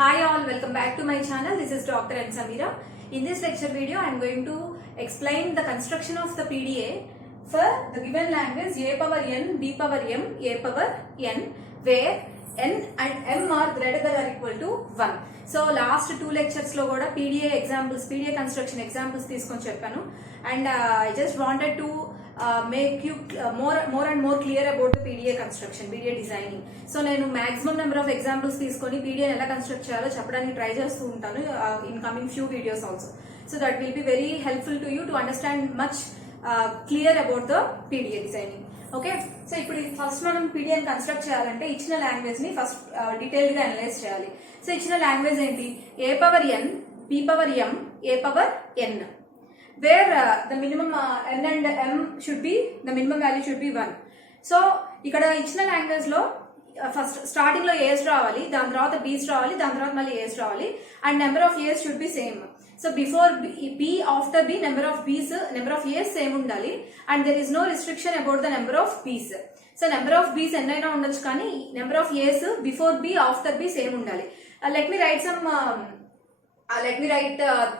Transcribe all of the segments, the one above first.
Hi all, welcome back to my channel. This is Dr. N. Samira. In this lecture video, I am going to explain the construction of the PDA for the given language A power n, B power m, A power n, where n and m are greater than or equal to 1. So last two lectures lo kuda PDA examples, PDA construction examples తీసుకొని చెప్పాను, and I just wanted to make you more and more clear about the PDA construction, PDA designing. So నేను maximum number of examples తీసుకొని PDA ఎలా construct చేయాలో చెప్పడానికి try చేస్తూ ఉంటాను in coming few videos also. So that will be very helpful to you to understand much clear about the PDA designing. Okay, so ఇప్పుడు first మనం PDA construct చేయాలంటే ఇచ్చిన లాంగ్వేజ్ ని ఫస్ట్ డీటెయిల్డ్ గా అనలైజ్ చేయాలి. So ఇచ్చిన language ఏంటి? A power N, B power M, A power N, where the minimum N and M should be, the minimum value should be 1. So ఇక్కడ ఇచ్చిన language లో ఫస్ట్ స్టార్టింగ్ లో ఏస్ రావాలి, దాని తర్వాత బీస్ రావాలి, దాని తర్వాత మళ్ళీ ఏస్ రావాలి, and number of A's should be same. So before B, after B, number of B's, number of A's same undali, and there is no restriction about the number of B's. So number of B's ennaina undachu kani number of A's before B, after B same undali. Let me write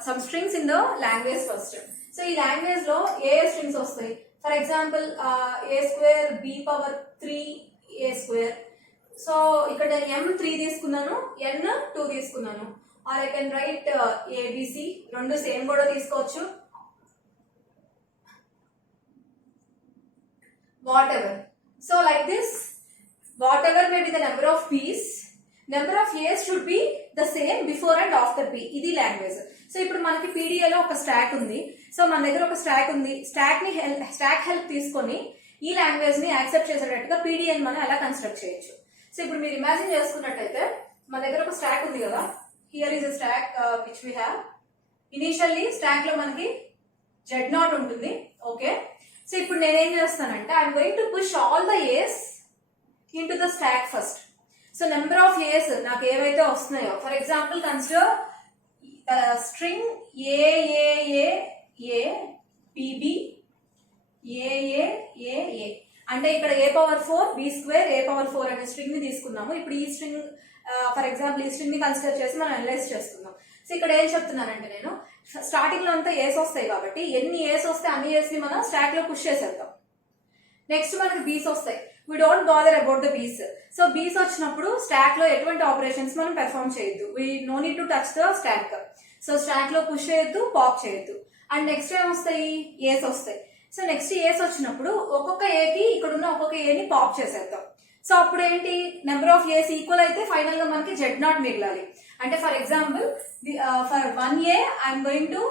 some strings in the language first. So ee language lo A strings vastayi. For example, A square, B power 3, A square. So ikkada m 3 తీసుకున్నాను, n 2 తీసుకున్నాను. Or I can write ABC, రెండు same కూడా తీసుకోవచ్చు, whatever. So like this, whatever may be the number of B's, number of A's should be the same before and after B. ఇది language. So ఇప్పుడు మనకి PDA లో ఒక stock ఉంది. So మన దగ్గర ఒక స్టాక్ ఉంది. స్టాక్ హెల్ప్ తీసుకొని ఈ లాంగ్వేజ్ ని యాక్సెప్ట్ చేసేటట్టుగా PDA మనం ఎలా కన్స్ట్రక్ట్ చేయొచ్చు. సో ఇప్పుడు మీరు ఇమాజిన్ చేసుకున్నట్టయితే మన దగ్గర ఒక స్టాక్ ఉంది కదా. Here is a stack which we have. Initially stack లో మనకి Z0 ఉంటుంది. ఓకే, సో ఇప్పుడు నేనేం చేస్తానంటే I'm going to push all the A's into the stack first. So number of A's నాకు ఏవైతే వస్తున్నాయో, for example consider string AAA PB AAA, అంటే ఇక్కడ A power 4 B square A power 4 అనే స్ట్రింగ్ ని తీసుకున్నాము. ఇప్పుడు ఈ స్ట్రింగ్ ఫర్ ఎగ్జాంపుల్ ఈ స్ట్రింగ్ ని కన్సిడర్ చేసి మనం అనలైజ్ చేసుకుందాం. సో ఇక్కడ ఏం చెప్తున్నానంటే నేను స్టార్టింగ్ లో అంతా ఏస్ వస్తాయి కాబట్టి ఎన్ని ఏస్ వస్తే అన్ని ఏస్ ని మనం స్టాక్ లో పుష్ చేసేద్దాం. నెక్స్ట్ మనకి బీస్ వస్తాయి. We don't bother about the బీస్. సో బీస్ వచ్చినప్పుడు స్టాక్ లో ఎటువంటి ఆపరేషన్స్ మనం పెర్ఫార్మ్ చేయొద్దు. We know need to touch the stack. So stock లో పుష్ చేయొద్దు, పాప్ చేయొద్దు. అండ్ నెక్స్ట్ ఏం వస్తాయి? ఏస్ వస్తాయి. సో నెక్స్ట్ ఏస్ వచ్చినప్పుడు ఒక్కొక్క ఏకి ఇక్కడ ఉన్న ఒక్కొక్క ఏని పాప్ చేసేద్దాం. సో అప్పుడు ఏంటి? నెంబర్ ఆఫ్ ఏస్ ఈక్వల్ అయితే ఫైనల్ గా మనకి Z0 మిగలాలి. అంటే for example for 1A I'm going to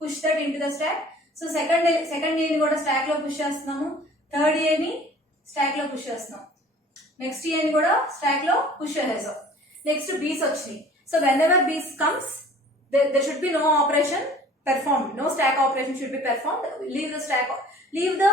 push that in to the stack. So second ఏని కూడా స్టాక్ లో పుష్ చేస్తున్నాము, థర్డ్ ఏని స్టాక్ లో పుష్ చేస్తున్నాం, నెక్స్ట్ ఏని కూడా స్టాక్ లో పుష్ చేసేసాం. నెక్స్ట్ బీస్ వచ్చినాయి. సో వెన్ ఎవర్ బీస్ comes there should be no operation performed, no stack operation should be performed. Leave the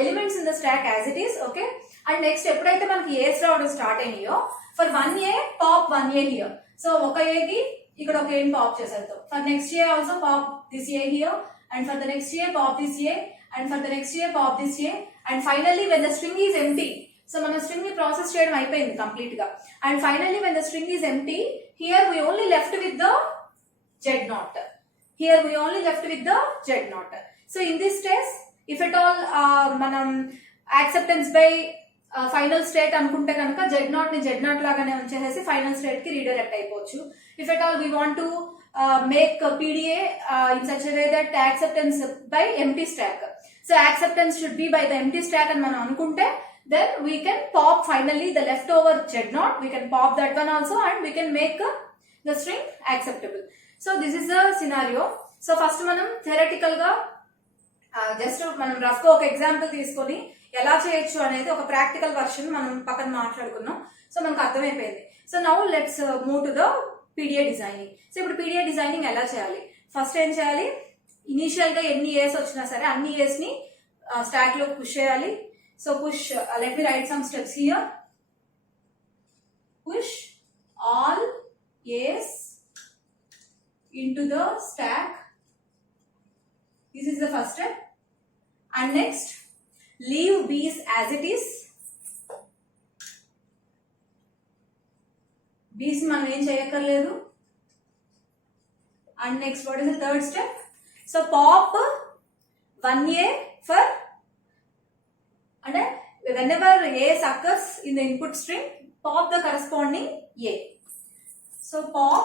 elements in the stack as it is. Okay, and next ఎప్పుడైతే మనకి A's రావడం start అయినాయో for 1A pop 1A here. So ఒక A కి ఇక్కడ ఒక ఏని pop చేసేద్దాం. For next A also pop this A here, and for the next A pop this A, and for the next A pop this A, and finally when the string is empty. So మన string ని process చేయడం అయిపోయింది complete గా. And finally when the string is empty, here we only left with the Z0. Here we only left with the Z0. So in this case, if at all మనం acceptance by final state అనుకుంటే కనుక Z0 ని Z0 లాగానే ఉంచేసేసి final state కి redirect అయిపోవచ్చు. If at all we want to make PDA in such a way that acceptance by empty stack. So acceptance should be by the empty stack అని మనం అనుకుంటే then we can pop finally the leftover Z0. We can pop that one also and we can make the string acceptable. So this is the scenario. So first మనం theoretical గా just మనం rough గా ఒక example తీసుకొని ఎలా చేయొచ్చు అనేది ఒక ప్రాక్టికల్ వర్షన్ మనం పక్కన మాట్లాడుకున్నాం. సో మనకు అర్థమైపోయింది. So now let's move to the PDA designing. So ఇప్పుడు PDA డిజైనింగ్ ఎలా చేయాలి? ఫస్ట్ ఏం చేయాలి? ఇనీషియల్ గా ఎన్ని ఏస్ వచ్చినా సరే అన్ని ఏస్ ని స్టాక్ లో పుష్ చేయాలి. So push, let me write some steps here. Push all A's into the stack. This is the first step. And next, leave B's as it is. బీస్ మనం ఏం చేయక్కర్లేదు. And next what is the third step? So pop 1A for, అంటే whenever A occurs in the input string, pop the corresponding A. So pop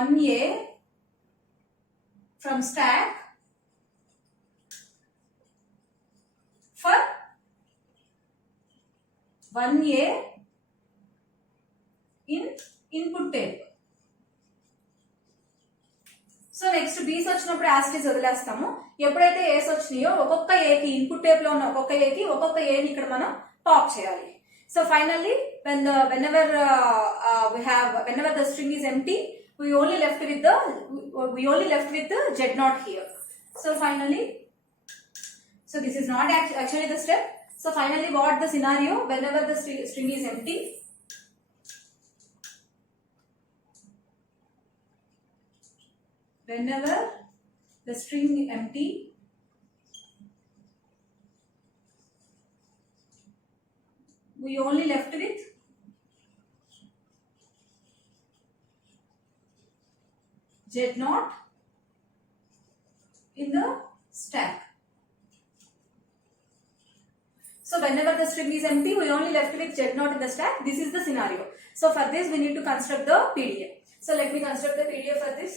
1A from stack for 1A in input table. So next బీస్ వచ్చినప్పుడు as it is వదిలేస్తాము. ఎప్పుడైతే ఏస్ వచ్చినాయో ఒక్కొక్క ఏకి input table లో ఉన్న ఒక్కొక్క ఏకి ఒక్కొక్క ఏని ఇక్కడ మనం పాప్ చేయాలి. So finally whenever the string is empty, we only left with the Z0 here. So finally, so this is not actually the step. So finally, what the scenario? Whenever the string is empty, whenever the string empty, we only left with Z0 in the stack. So whenever the string is empty, we only left with Z0 in the stack. This is the scenario. So for this, we need to construct the PDA. So let me construct the PDA for this.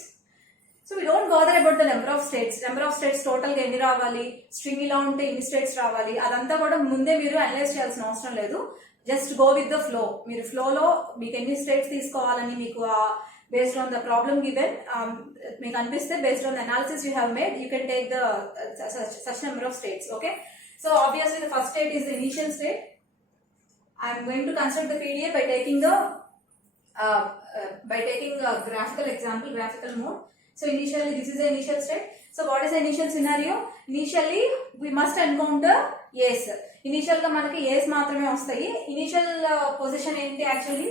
So we don't bother about the number of states. Number of states total ga enni ravali, string ila unte inni states ravali, adantha kuda munde meeru analyze cheyalsina avasaram ledu. Just go with the flow. Meeru flow lo meeku enni states teesukovalani meeku based on the problem given meeku anpiste, based on the analysis you have made, you can take the such number of states. Okay, so obviously the first state is the initial state. I am going to construct the PDA by taking a graphical example, graphical mode. So initially, this is the initial state. So what is the initial scenario? Initially, we must encounter A's. Initial ga manaki A's maatrame vastayi. Initial position enti actually.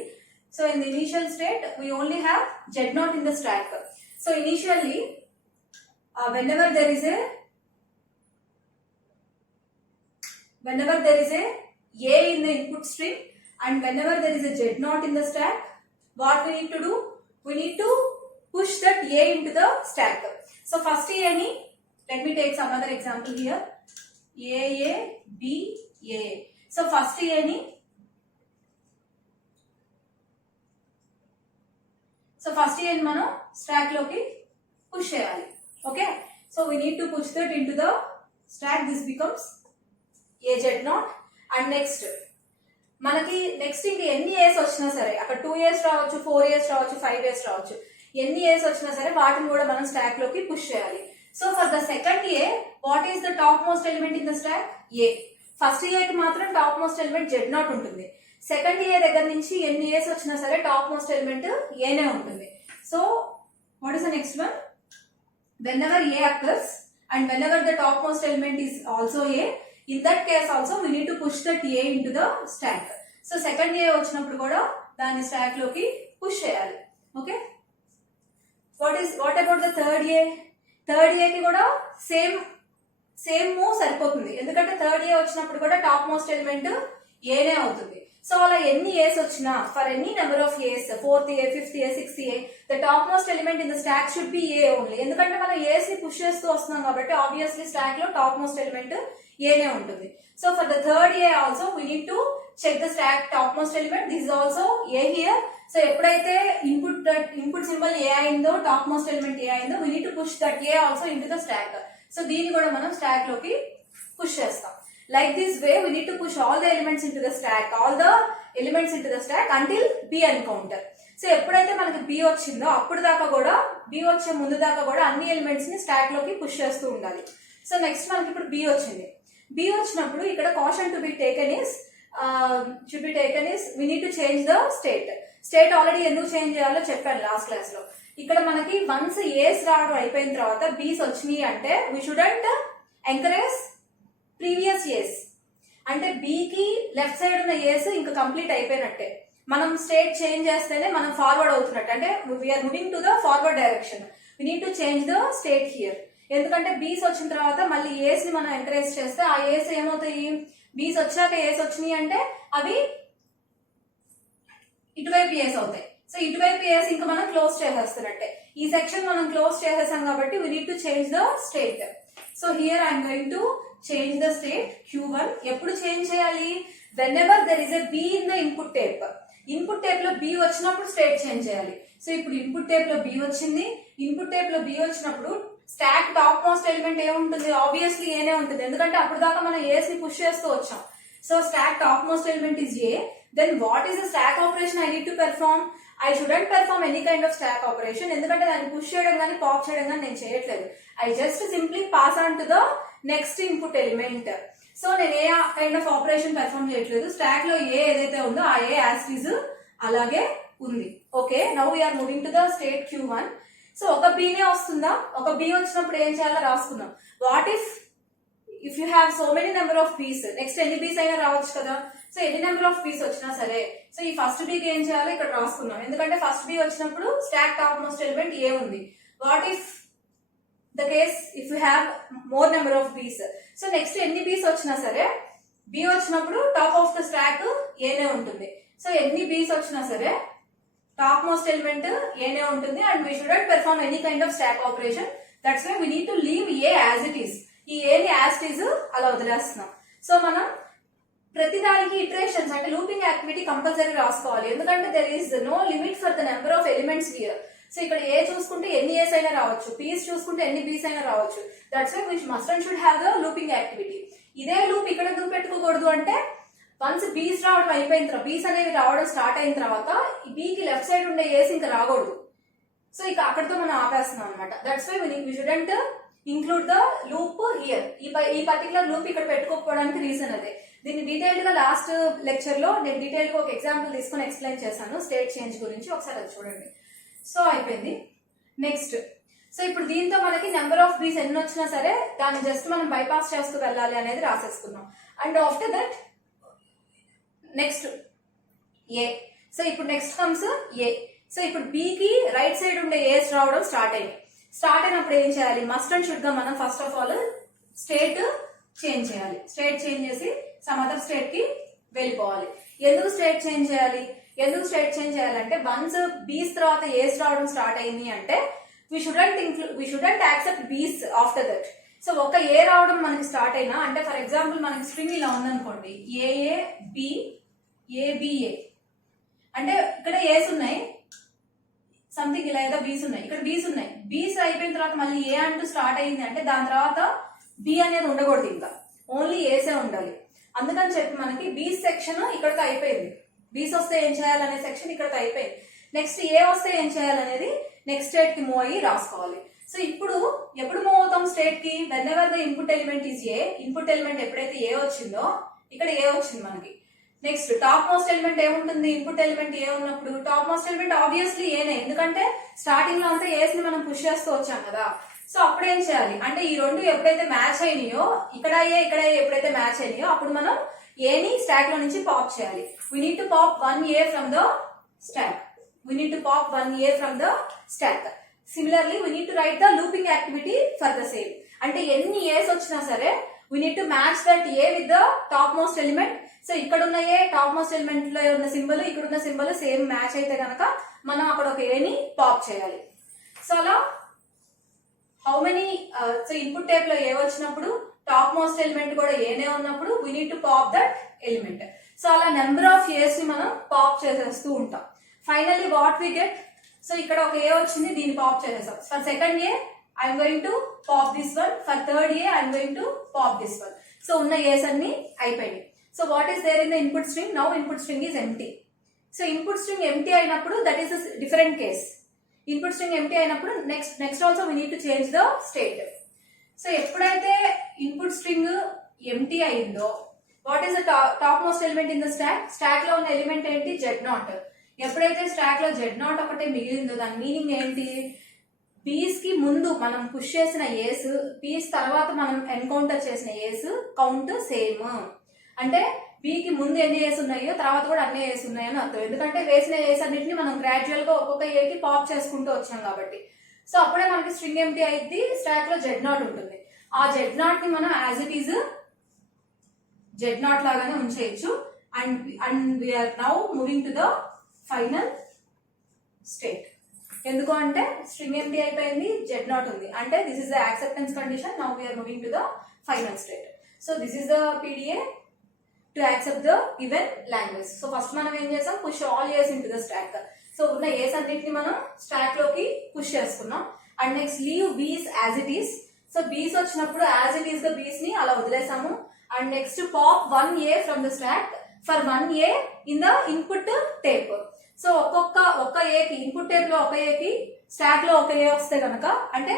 So in the initial state, we only have Z0 in the stack. So initially, whenever there is a A in the input string and whenever there is a Z0 in the stack, what we need to do? We need to push that A into the stack. So first A ni, let me take some other example here. A, B, A. So first A ni, మనం stack లోకి push చేయాలి. Okay, so we need to push that into the stack. This becomes A Z0. And next మనకి next ఇంక ఎన్ని A's వచ్చినా సరే, అక్కడ 2 A's రావచ్చు, 4 A's రావచ్చు, 5 A's రావచ్చు, ఎన్ని ఏస్ వచ్చినా సరే వాటిని కూడా మనం స్టాక్ లోకి పుష్ చేయాలి. So for the second A, what is the top most element in the stock? A. First ఏకి మాత్రం టాప్ మోస్ట్ ఎలిమెంట్ Z0 ఉంటుంది. సెకండ్ ఏ దగ్గర నుంచి ఎన్ని ఏస్ వచ్చినా సరే టాప్ మోస్ట్ ఎలిమెంట్ ఏనే ఉంటుంది. So what is the next one? whenever A occurs and whenever the topmost element is also A, in that case also we need to push that A into the stack. So second A వచ్చినప్పుడు కూడా దాన్ని stock లోకి push చేయాలి. Okay, what about the third A? Third A కి కూడా same move సరిపోతుంది, ఎందుకంటే third ఏ వచ్చినప్పుడు కూడా టాప్ మోస్ట్ ఎలిమెంట్ ఏనే అవుతుంది. సో అలా ఎన్ని ఏస్ వచ్చినా, for any number of A's, 4th A, 5th A, 6th A, the top most element in the stack should be A only. ఎందుకంటే మనం ఏస్ ని పుష్ చేస్తూ వస్తున్నాం కాబట్టి ఆబ్వియస్లీ స్టాక్ లో టాప్ మోస్ట్ ఎలిమెంట్ ఏనే ఉంటుంది. So for the third A also we need to check the stack top most element. This is also A here. So ఎప్పుడైతే ఇన్పుట్ సింబల్ ఏ అయిందో, top most element ఏ అయిందో, we need to push that A also in to the stack. So దీన్ని కూడా మనం stack లోకి push చేస్తాం. Like this way, we need to push all the elements into the stack, until B encounter. So ఎప్పుడైతే మనకి B వచ్చిందో అప్పుడు దాకా కూడా, B వచ్చే ముందు దాకా కూడా అన్ని ఎలిమెంట్స్ ని స్టాక్ లోకి పుష్ చేస్తూ ఉండాలి. సో నెక్స్ట్ మనకి ఇప్పుడు B వచ్చింది. B వచ్చినప్పుడు ఇక్కడ caution to be taken is we need to change the state. State already ఎందుకు చేంజ్ చేయాలో చెప్పాను లాస్ట్ క్లాస్ లో. ఇక్కడ మనకి వన్స్ ఏస్ రావడం అయిపోయిన తర్వాత B's వచ్చినాయి అంటే we shouldn't encourage ప్రీవియస్ ఏస్. అంటే బికి లెఫ్ట్ సైడ్ ఉన్న ఏస్ ఇంకా కంప్లీట్ అయిపోయినట్టే. మనం స్టేట్ చేంజ్ చేస్తేనే మనం ఫార్వర్డ్ అవుతున్నట్టు, అంటే we are moving to the forward direction. We need to change the state here. ఎందుకంటే బీస్ వచ్చిన తర్వాత మళ్ళీ ఏస్ ని మనం ఎంకరేజ్ చేస్తే ఆ ఏస్ ఏమవుతాయి, బీస్ వచ్చాక ఏస్ వచ్చినాయి అంటే అవి ఇటువైపు ఏస్ అవుతాయి. సో ఇటువైపు ఏస్ ఇంకా మనం క్లోజ్ చేసేస్తున్నట్టే. ఈ సెక్షన్ మనం క్లోజ్ చేసేసాం కాబట్టి we need to change the state. So here I'm going to change the state Q1. ఎప్పుడు చేంజ్ చేయాలి? When there is A be in the input tape. Input tape లో బి వచ్చినప్పుడు state change చేయాలి. So ఇప్పుడు input tape లో B వచ్చింది. Input tape లో B వచ్చినప్పుడు స్టాక్ టాప్ మోస్ట్ ఎలిమెంట్ ఏముంటుంది? ఆబ్వియస్లీ ఏనే ఉంటుంది, ఎందుకంటే అప్పుడు దాకా మనం ఏస్ ని పుష్ చేస్తూ వచ్చాం. So stack top most element is A. Then what is the stack operation I need to perform? I shouldn't perform any kind of stack operation, ఎందుకంటే దాన్ని పుష్ చేయడం కానీ పాప్ చేయడం కానీ నేను చేయట్లేదు. I just simply pass on to the next input element. So నేను ఏ kind of operation perform చేయట్లేదు. స్టాక్ లో ఏ ఏదైతే ఉందో ఆ ఏ యాజ్ ఇట్ ఈజ్ అలాగే ఉంది. Okay, now we're moving to the state Q1. So ఒక బీనే వస్తుందా? ఒక బి వచ్చినప్పుడు ఏం చేయాలో రాసుకుందాం. What if you have so many number of B's, next ఎన్ని బీస్ అయినా రావచ్చు కదా. సో ఎన్ని నెంబర్ ఆఫ్ బీస్ వచ్చినా సరే, సో ఈ ఫస్ట్ బీకి ఏం చేయాలో ఇక్కడ రాసుకున్నాం, ఎందుకంటే ఫస్ట్ బీ వచ్చినప్పుడు స్టాక్ టాప్ మోస్ట్ ఎలిమెంట్ ఏ ఉంది. What if the case if you have more number of బీస్? సో నెక్స్ట్ ఎన్ని బీస్ వచ్చినా సరే బి వచ్చినప్పుడు టాప్ ఆఫ్ ద స్టాక్ ఏనే ఉంటుంది. సో ఎన్ని బీస్ వచ్చినా సరే టాప్ మోస్ట్ ఎలిమెంట్ ఏనే ఉంటుంది. And we shouldn't perform any kind of stack operation. That's why we need to leave A as it is. ఈ ఏని యాజ్ ఇట్ ఈస్ అలా వదిలేస్తున్నాం. సో మనం ప్రతిదానికి ఇటరేషన్స్ అంటే లూపింగ్ యాక్టివిటీ కంపల్సరీ రాసుకోవాలి, ఎందుకంటే there is no limit for the number of elements here. So ఇక్కడ A చూసుకుంటే ఎన్ని ఏస్ అయినా రావచ్చు, బీస్ చూసుకుంటే ఎన్ని బీస్ అయినా రావచ్చు. That's why which must and should have the looping activity. ఇదే లూప్ ఇక్కడ ఎందుకు పెట్టుకోకూడదు అంటే, వన్స్ బీస్ రావడం అయిపోయిన తర్వాత, బీస్ అనేవి రావడం స్టార్ట్ అయిన తర్వాత ఈ బీకి లెఫ్ట్ సైడ్ ఉండే ఏస్ ఇంకా రాకూడదు. సో ఇక అక్కడితో మనం ఆపేస్తున్నాం అనమాట. That's why we shouldn't include the loop here. ఈ పర్టికులర్ లూప్ ఇక్కడ పెట్టుకోకపోవడానికి రీజన్ అదే. దీన్ని డీటెయిల్డ్ గా లాస్ట్ లెక్చర్ లో నేను డీటెయిల్ గా ఒక ఎగ్జాంపుల్ తీసుకొని ఎక్స్ప్లెయిన్ చేశాను స్టేట్ చేంజ్ గురించి, ఒకసారి అది చూడండి. సో అయిపోయింది. నెక్స్ట్, సో ఇప్పుడు దీంతో మనకి నెంబర్ ఆఫ్ బీస్ ఎన్ని వచ్చినా సరే దాన్ని జస్ట్ మనం బైపాస్ చేస్తూ వెళ్ళాలి అనేది రాసేసుకున్నాం. And after that next A. So ఇప్పుడు నెక్స్ట్ కమ్స్ ఏ. సో ఇప్పుడు బీకి రైట్ సైడ్ ఉండే ఏస్ రావడం స్టార్ట్ అయింది. స్టార్ట్ అయినప్పుడు ఏం చేయాలి? మస్ట్ అండ్ షుడ్ గా మనం first of all state change చేయాలి. స్టేట్ చేంజ్ చేసి సమ్ అదర్ స్టేట్ కి వెళ్ళిపోవాలి. ఎందుకు స్టేట్ చేంజ్ చేయాలి? ఎందుకు స్టేట్ చేంజ్ చేయాలంటే వన్స్ బీస్ తర్వాత ఏస్ రావడం స్టార్ట్ అయింది అంటే వి షుడెంట్ యాక్సెప్ట్ బీస్ ఆఫ్టర్ దట్. సో ఒక ఏ రావడం మనకి స్టార్ట్ అయినా అంటే ఫర్ ఎగ్జాంపుల్ మనకి స్ట్రింగ్ ఇలా ఉందనుకోండి, ఏఏ బి ఏబిఏ అంటే ఇక్కడ ఏస్ ఉన్నాయి, సంథింగ్ ఇలా ఏదో బీస్ ఉన్నాయి, ఇక్కడ బీస్ ఉన్నాయి. బీస్ అయిపోయిన తర్వాత మళ్ళీ ఏ అంటూ స్టార్ట్ అయింది అంటే దాని తర్వాత బి అనేది ఉండకూడదు, ఇంకా ఓన్లీ ఏసే ఉండాలి. అందుకని చెప్పి మనకి బీస్ సెక్షన్ ఇక్కడితో అయిపోయింది. బీస్ వస్తే ఏం చేయాలనే సెక్షన్ ఇక్కడితో అయిపోయింది. నెక్స్ట్ ఏ వస్తే ఏం చేయాలనేది నెక్స్ట్ స్టేట్ కి మూవ్ అయ్యి రాసుకోవాలి. సో ఇప్పుడు ఎప్పుడు మూవ్ అవుతాం స్టేట్ కి? When ever the input element is a. Input element ఎప్పుడైతే ఏ వచ్చిందో ఇక్కడ ఏ వచ్చింది మనకి. నెక్స్ట్ టాప్ మోస్ట్ ఎలిమెంట్ ఏముంటుంది? ఇన్పుట్ ఎలిమెంట్ ఏ ఉన్నప్పుడు టాప్ మోస్ట్ ఎలిమెంట్ ఆబ్వియస్లీ ఏనే, ఎందుకంటే స్టార్టింగ్ లో అంతా ఏస్ ని మనం పుష్ చేస్తూ వచ్చాం కదా. సో అప్పుడు ఏం చేయాలి అంటే ఈ రెండు ఎప్పుడైతే మ్యాచ్ అయినాయో, ఇక్కడ ఎప్పుడైతే మ్యాచ్ అయినాయో అప్పుడు మనం ఏని స్టాక్ లో నుంచి పాప్ చేయాలి. We need to pop 1A from the stock. We need to pop 1A from the stack. Similarly, we need to write the looping activity for the same. అంటే ఎన్ని ఏస్ వచ్చినా సరే we need to match that A with the topmost element. So ఇక్కడ ఉన్న ఏ top most element లో ఉన్న symbol, ఇక్కడ ఉన్న సింబల్ సేమ్ మ్యాచ్ అయితే కనుక మనం అక్కడ ఒక ఏని పాప్ చేయాలి. సో అలా how many so input tape లో ఏ వచ్చినప్పుడు టాప్ మోస్ట్ ఎలిమెంట్ కూడా ఏనే ఉన్నప్పుడు we need to pop that element. So అలా నెంబర్ ఆఫ్ ఏస్ ని మనం పాప్ చేసేస్తూ ఉంటాం. Finally what we get? So ఇక్కడ ఒక ఏ వచ్చింది, దీన్ని పాప్ చేసేసాం. For second A I'm going to pop this one. For third A I'm going to pop this one. So ఉన్న ఏస్ అన్ని అయిపోయింది. So what is there in the input string? Now input string is empty. So input string empty అయినప్పుడు that is different case. Input string empty అయినప్పుడు next also we need to change the state. So ఎప్పుడైతే input string empty అయిందో what is the top most element in the stock? Stock లో ఉన్న element ఏంటి? Z0. ఎప్పుడైతే stock లో Z0 ఒకటే మిగిలిందో దాని మీనింగ్ ఏంటి? బీస్ కి ముందు మనం పుష్ చేసిన ఏస్, బీస్ తర్వాత మనం ఎన్కౌంటర్ చేసిన ఏస్ కౌంట్ సేమ్. అంటే బీకి ముందు ఎన్ని ఏస్ ఉన్నాయో తర్వాత కూడా అన్ని ఏస్ ఉన్నాయని అర్థం. ఎందుకంటే వేసిన ఏస్ అన్నింటినీ మనం గ్రాడ్యువల్ గా ఒక్కొక్క ఏకి పాప్ చేసుకుంటూ వచ్చాం కాబట్టి. సో అప్పుడే మనకి స్ట్రింగ్ ఎంప్టీ అయింది, స్టాక్ లో Z0 ఉంటుంది. ఆ Z0 ని మనం యాజ్ ఇట్ ఈజ్ Z0 లాగానే ఉంచేయచ్చు. And we're now moving to the final state. ఎందుకు అంటే స్ట్రింగ్ ఎంటీ అయిపోయింది, జెడ్ నాట్ ఉంది, అంటే this is the acceptance condition. Now we're moving to the final state. So this is the PDA to accept the given language. So first మనం ఏం చేసాం, push all A's into the stack. So ఉన్న A's అన్నిటిని మనం stack లోకి push చేసుకున్నాం. And next leave B's as it is. So B's వచ్చినప్పుడు as it is the B's ని అలా వదిలేసాము. And next pop 1A from the stack for 1A in the input tape. So ఒక్క ఏకి ఇన్పుట్ టేప్ లో ఒక ఏకి స్టాక్ లో ఒక ఏ వస్తే కనుక, అంటే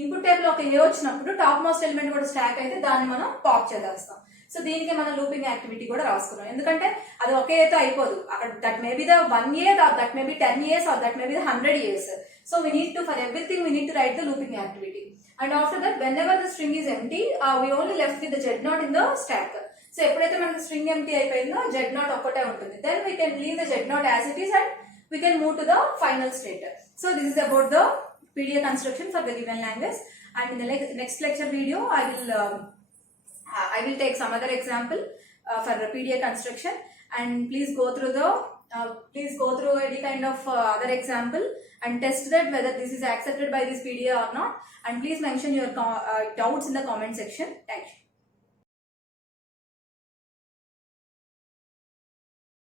ఇన్పుట్ టేప్ లో ఒక ఏ వచ్చినప్పుడు టాప్ మోస్ట్ ఎలిమెంట్ కూడా స్టాక్ అయితే దాన్ని మనం పాప్ చేసేస్తాం. సో దీనికి మనం లూపింగ్ యాక్టివిటీ కూడా రాసుకున్నాం. ఎందుకంటే అది ఒకే ఏతో అయిపోదు, అక్కడ that may be the 1A, that may be 10 years, or that may be 100 years. So we need to, for everything we need to write the looping activity. And after that, whenever the string is empty, we only left with the z naught in the stack. So ఎప్పుడైతే మనకి string empty అయిపోయిందో z naught ఒక్కటే ఉంటుంది. Then we can leave the z naught as it is and we can move to the final state. So this is about the PDA construction for the given language. And in the next lecture video, I will take some other example for the PDA construction, and please go through any kind of other example and test that whether this is accepted by this PDA or not. And please mention your doubts in the comment section. Thank you.